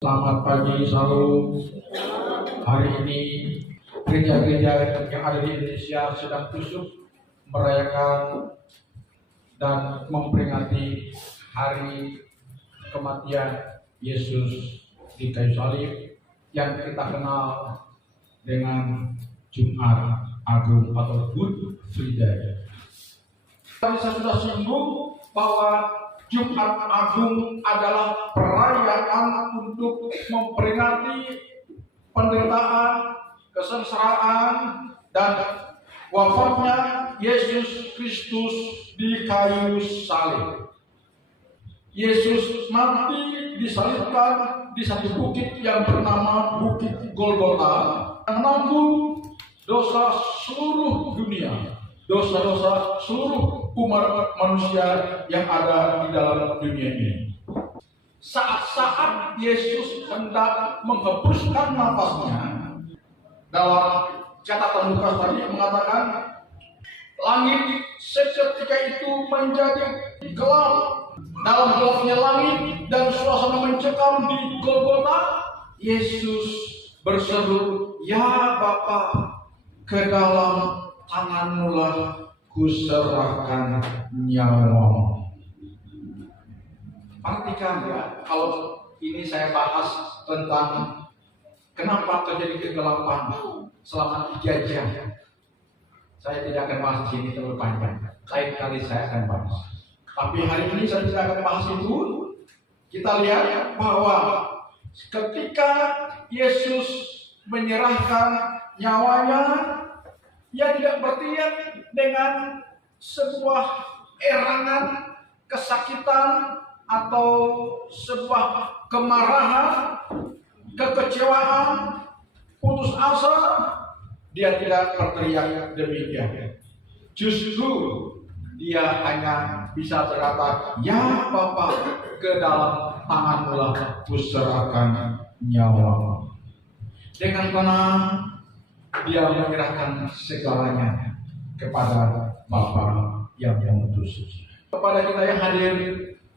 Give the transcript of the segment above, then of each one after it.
Selamat pagi, Salam. Hari ini gereja-gereja yang ada di Indonesia sedang kusuk merayakan dan memperingati hari kematian Yesus di kayu salib yang kita kenal dengan Jumat Agung atau Good Friday. Tadi saya sudah singgung bahwa Jumat Agung adalah perayaan untuk memperingati penderitaan, kesengsaraan, dan wafatnya Yesus Kristus di kayu salib. Yesus mati disalibkan di satu bukit yang bernama Bukit Golgota, yang menanggung dosa seluruh dunia, dosa-dosa seluruh umat manusia yang ada di dalam dunia ini. Saat-saat Yesus hendak menghembuskan nafasnya, dalam catatan Lukas tadi mengatakan langit seketika itu menjadi gelap. Dalam gelapnya langit dan suasana mencekam di Golgota, Yesus berseru, "Ya Bapa, ke dalam tangan-Mu lah kuserahkan nyawamu." Perhatikan ya, kalau ini saya bahas tentang kenapa terjadi kegelapan selama 3 jam. Saya tidak akan bahas di sini terlalu panjang. Lain kali saya akan bahas. Tapi hari ini saya tidak akan bahas itu. Kita lihat bahwa ketika Yesus menyerahkan nyawanya, ia tidak berteriak dengan sebuah erangan, kesakitan, atau sebuah kemarahan, kekecewaan, putus asa. Dia tidak berteriak demikian. Justru dia hanya bisa berkata, "Ya Bapa, ke dalam tangan-Mu lah kuserahkan nyawa." Dengan tenang dia menyerahkan segalanya kepada Bapa yang mengutus. Kepada kita yang hadir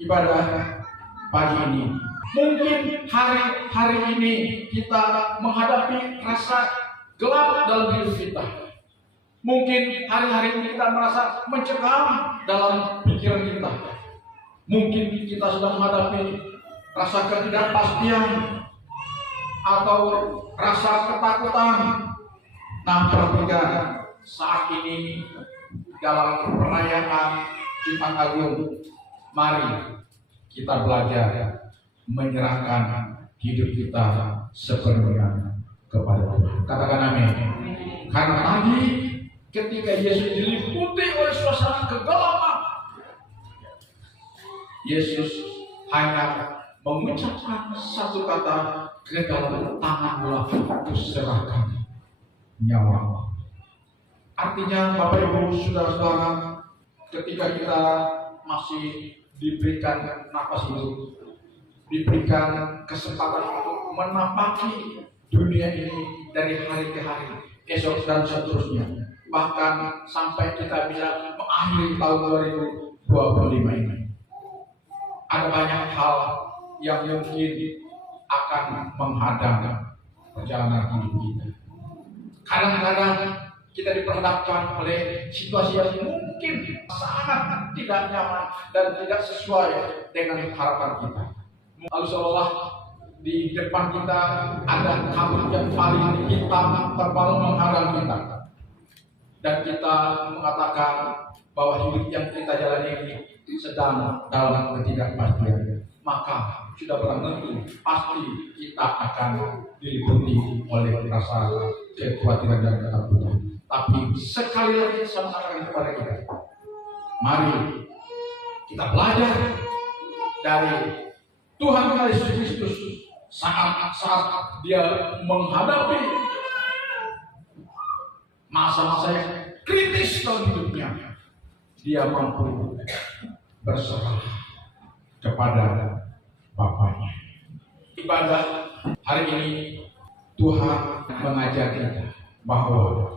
ibadah pagi ini, mungkin hari ini kita menghadapi rasa gelap dalam hidup kita. Mungkin hari-hari ini kita merasa mencekam dalam pikiran kita. Mungkin kita sedang menghadapi rasa ketidakpastian atau rasa ketakutan. Nah, perhatikan saat ini dalam perayaan Jumat Agung, mari kita belajar menyerahkan hidup kita sepenuhnya kepada Tuhan. Katakan amin. Karena tadi ketika Yesus diliputi oleh suasana kegelapan, Yesus hanya mengucapkan satu kata, "Ke dalam tangan-Mu lah kuserahkan nyawa." Artinya Bapak Ibu Saudara-saudara, ketika kita masih diberikan nafas hidup, diberikan kesempatan untuk menapaki dunia ini dari hari ke hari, esok dan seterusnya, bahkan sampai kita bisa mengakhiri tahun 2025 ini, ada banyak hal yang mungkin akan menghadang perjalanan hidup kita. Kadang-kadang kita diperhadapkan oleh situasi yang mungkin sangat tidak nyaman dan tidak sesuai dengan harapan kita. Lalu seolah di depan kita ada kabut yang paling hitam tebal menghadang kita, dan kita mengatakan bahwa hidup yang kita jalani ini sedang dalam ketidakpastian. Maka sudah barang tentu pasti kita akan diliputi oleh rasa kekhawatiran dan ketakutan. Tapi sekali lagi saya mengatakan kepada kita, mari kita belajar dari Tuhan Yesus Kristus saat dia menghadapi masa-masa yang kritis dalam hidupnya. Dia mampu berserah kepada Bapaknya. Ibadah hari ini Tuhan mengajar kita bahwa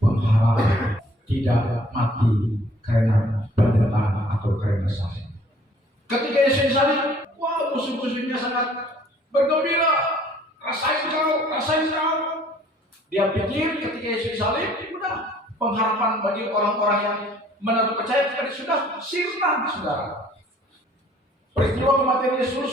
penghalang tidak mati karena penderitaan atau karena sakit. Ketika Yesus disalib, wah, musuh-musuhnya sangat bergembira, rasain kau. Dia pikir ketika Yesus disalib, udah pengharapan bagi orang-orang yang menaruh percaya kepada sudah sirna, saudara. Peristiwa kematian Yesus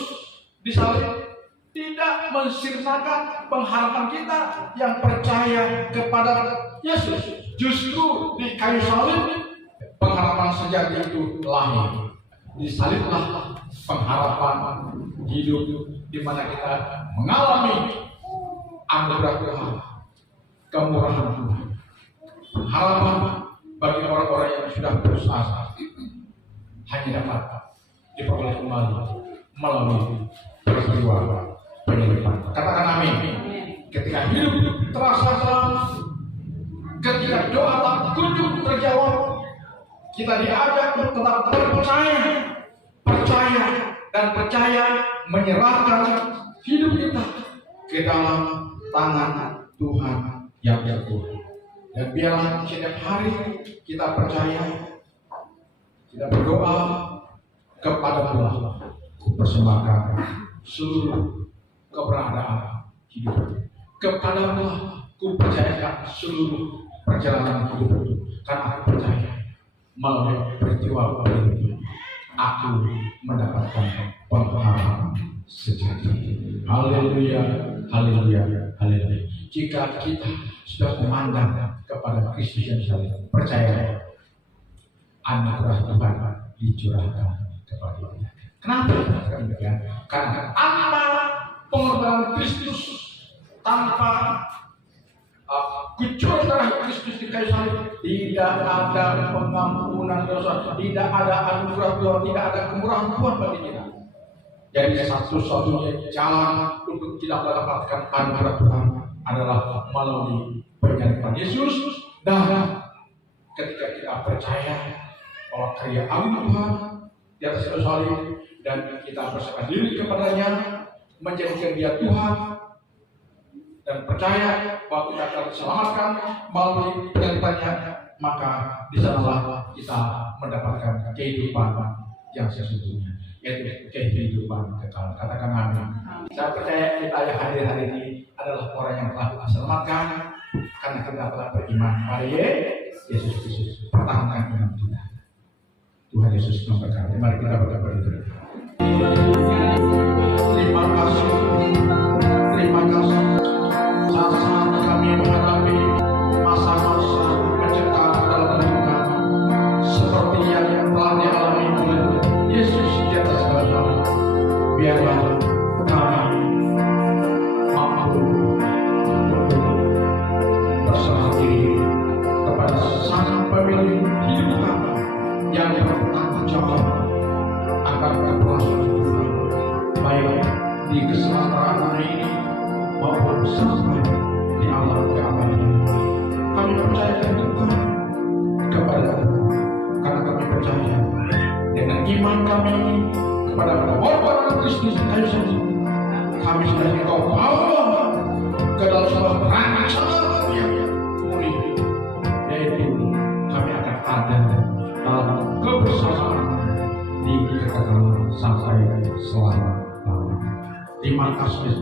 disalib tidak mensirnakan pengharapan kita yang percaya kepada Yesus. Justru di kayu salib pengharapan sejati itu lahir. Disaliblah pengharapan hidup di mana kita mengalami anugerah Tuhan, kemurahan Tuhan, harapan bagi orang-orang yang sudah berusaha hanya dapat diperoleh kembali melalui peristiwa penyaliban. Katakan amin. Ketika hidup terasa terang, ketika doa tak kunjung terjawab, kita diajak untuk tetap percaya menyerahkan hidup kita ke dalam tangan Tuhan yang sempurna. Dan biarlah setiap hari kita percaya, kita berdoa kepada Allah, persembahkan seluruh keberadaan hidup kepada Allah, ku percayakan seluruh perjalanan hidup itu, karena aku percaya melalui peristiwa ini aku mendapatkan pengharapan sejati. Haleluya, haleluya, haleluya. Jika kita sudah memandang kepada Kristus yang salib, percaya anugerah Tuhan dicurahkan kepada kita. Kenapa? Karena tanpa pengorbanan Kristus, tanpa kucur darah Kristus di kayu salib, tidak ada pengampunan dosa, tidak ada anugerah Tuhan, tidak ada kemurahan Tuhan bagi kita. Jadi satu-satunya jalan untuk kita mendapatkan anugerah Tuhan adalah melalui penyaliban Yesus. Dan ketika kita percaya bahwa karya agung Tuhan di atas kayu salib dan kita berserah diri kepadanya, menjadikan Dia Tuhan, dan percaya bahwa kita akan diselamatkan melalui penyalibannya, maka di sanalah kita mendapatkan kehidupan yang sesungguhnya, yaitu kehidupan kekal. Katakan amin. Saya percaya kita yang hadir hari ini adalah orang yang telah diselamatkan karena kita telah beriman kepada Yesus Kristus. Pertahankan iman kita. Tuhan Yesus memberkati. Mari kita berdoa. Terima kasih. Saat kami menghadapi masa-masa mencekam dalam hidup kami, seperti yang telah dialami oleh Yesus di atas kayu salib, biarlah kami mampu untuk berserah diri kepada Sang Pemilik hidup kami yang bertanggung jawab akan keberlangsungan Tuhan, baik di keselamatan ini maupun sampai di alam keabadian. Kami percaya Tuhan kepada Tuhan, karena kami percaya dengan iman kami kepada pengorbanan Kristus di kayu salib, kami sudah Engkau bawa ke dalam sebuah rancangan yang mulia, yaitu kami akan ada dalam kebersamaan di kekekalan sampai selama-lamanya. Terima kasih.